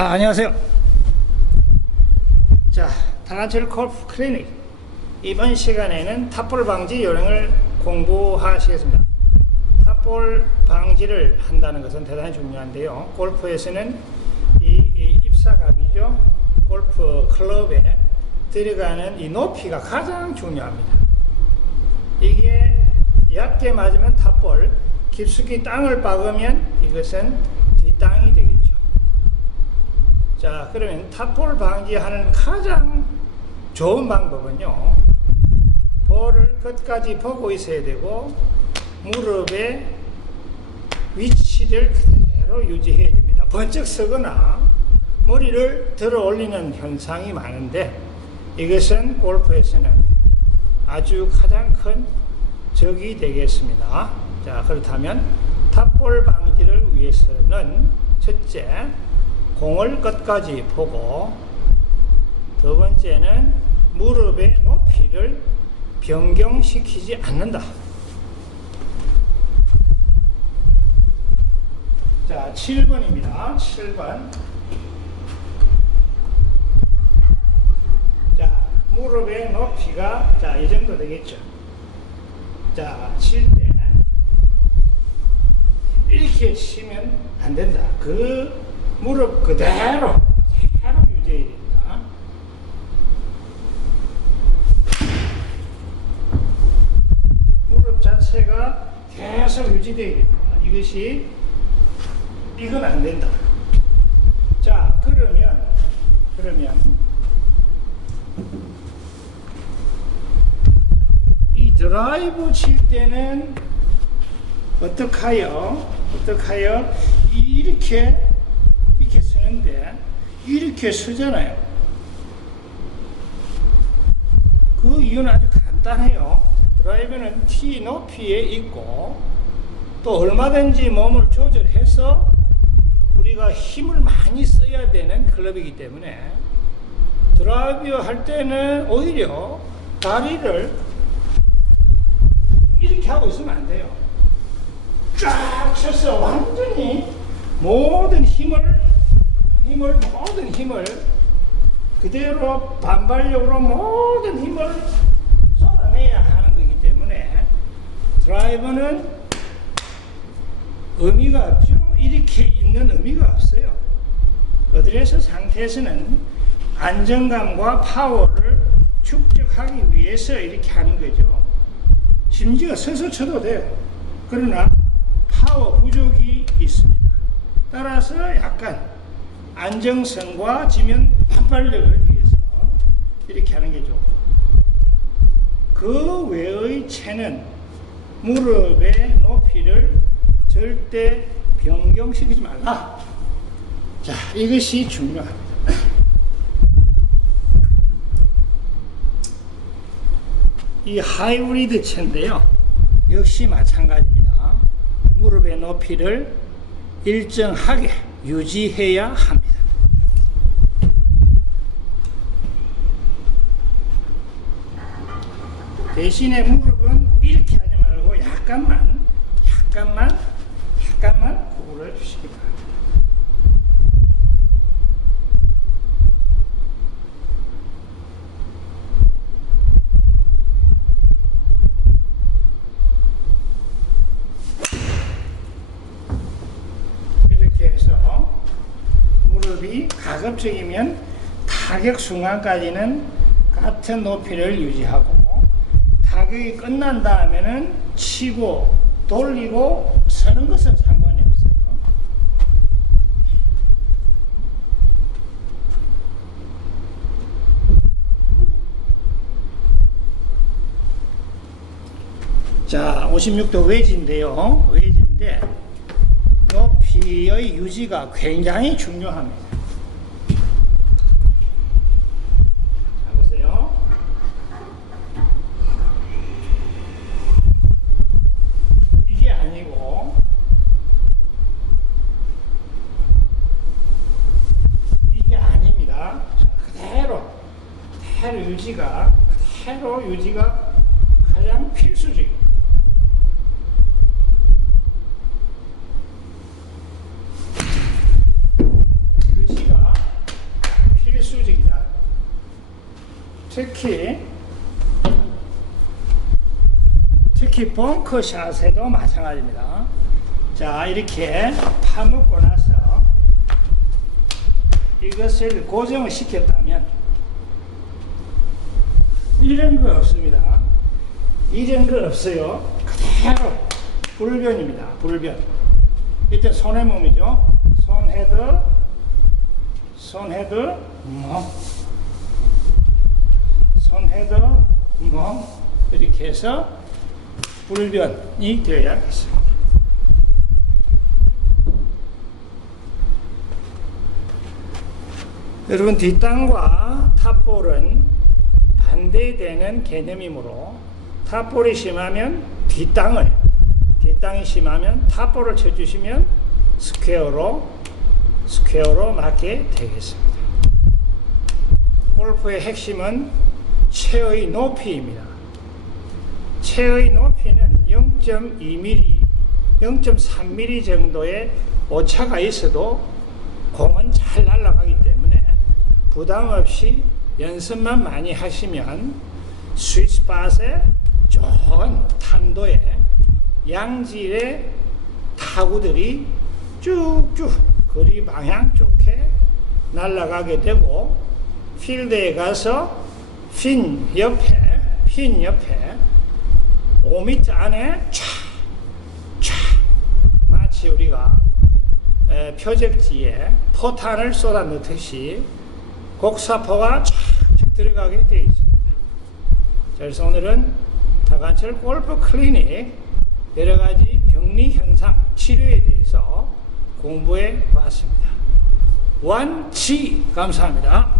아, 안녕하세요. 자, 다나철 골프 클리닉. 이번 시간에는 탑볼 방지 요령을 공부하시겠습니다. 탑볼 방지를 한다는 것은 대단히 중요한데요. 골프에서는 이, 이 입사각이죠. 골프 클럽에 들어가는 이 높이가 가장 중요합니다. 이게 얕게 맞으면 탑볼, 깊숙이 땅을 박으면 이것은 뒷땅이 되겠죠. 자, 그러면 탑볼 방지하는 가장 좋은 방법은요. 볼을 끝까지 보고 있어야 되고 무릎의 위치를 그대로 유지해야 됩니다. 번쩍 서거나 머리를 들어 올리는 현상이 많은데 이것은 골프에서는 아주 가장 큰 적이 되겠습니다. 자, 그렇다면 탑볼 방지를 위해서는 첫째, 공을 끝까지 보고 두 번째는 무릎의 높이를 변경시키지 않는다. 자, 7번입니다. 7번. 자, 무릎의 높이가 자, 이 정도 되겠죠. 자, 칠 때 이렇게 치면 안 된다. 그 무릎 그대로 그대로 유지해야. 무릎 자체가 계속 유지되어야 됩니다. 이것이 이건 안 된다. 자, 그러면 그러면 이 드라이브 칠 때는 어떡하여 어떡하여 이렇게 쓰는데 이렇게 쓰잖아요. 그 이유는 아주 간단해요. 드라이버는 티 높이에 있고 또 얼마든지 몸을 조절해서 우리가 힘을 많이 써야 되는 클럽이기 때문에 드라이브 할 때는 오히려 다리를 이렇게 하고 있으면 안 돼요. 쫙 쳐서 완전히 모든 힘을 힘을 모든 힘을 그대로 반발력으로 모든 힘을 쏟아내야 하는 거기 때문에 드라이버는 의미가 없죠. 이렇게 있는 의미가 없어요. 어드레스 상태에서는 안정감과 파워를 축적하기 위해서 이렇게 하는 거죠. 심지어 서서 쳐도 돼요. 그러나 파워 부족이 있습니다. 따라서 약간 안정성과 지면 반발력을 위해서 이렇게 하는 게 좋고 그 외의 채는 무릎의 높이를 절대 변경시키지 말라. 자, 이것이 중요합니다. 이 하이브리드 채인데요. 역시 마찬가지입니다. 무릎의 높이를 일정하게 유지해야 합니다. 대신에 무릎은 이렇게 하지 말고 약간만, 약간만, 약간만 구부려 주시기 바랍니다. 이렇게 해서 무릎이 가급적이면 타격 순간까지는 같은 높이를 유지하고 타격이 끝난 다음에는 치고 돌리고 서는 것은 상관이 없어요. 자, 56도 웨지인데요. 웨지인데 높이의 유지가 굉장히 중요합니다. 유지가 태로 유지가 가장 필수적이에요. 유지가 필수적이다. 특히 특히 벙커샷에도 마찬가지입니다. 자 이렇게 파묻고 나서 이것을 고정시켰다면 이런 거 없습니다. 이런 거 없어요. 그대로 불변입니다. 불변. 일단 손의 몸이죠. 손 헤드, 손 헤드, 몸. 손 헤드, 몸. 이렇게 해서 불변이 되어야겠습니다. 여러분 뒷땅과 탑볼은 반대되는 개념이므로 탑볼이 심하면 뒷땅을 뒷땅이 심하면 탑볼을 쳐주시면 스퀘어로 스퀘어로 맞게 되겠습니다. 골프의 핵심은 채의 높이입니다. 채의 높이는 0.2mm, 0.3mm 정도의 오차가 있어도 공은 잘 날아가기 때문에 부담 없이 연습만 많이 하시면 스위스팟에 좋은 탄도의 양질의 타구들이 쭉쭉 거리 방향 좋게 날아가게 되고 필드에 가서 핀 옆에 핀 옆에 5m 안에 촥, 촥 마치 우리가 에, 표적지에 포탄을 쏟아 넣듯이 곡사포가 촥 들어가게 되어 있습니다. 자, 그래서 오늘은 다관철 골프 클리닉 여러 가지 병리 현상 치료에 대해서 공부해 봤습니다. 완치 감사합니다.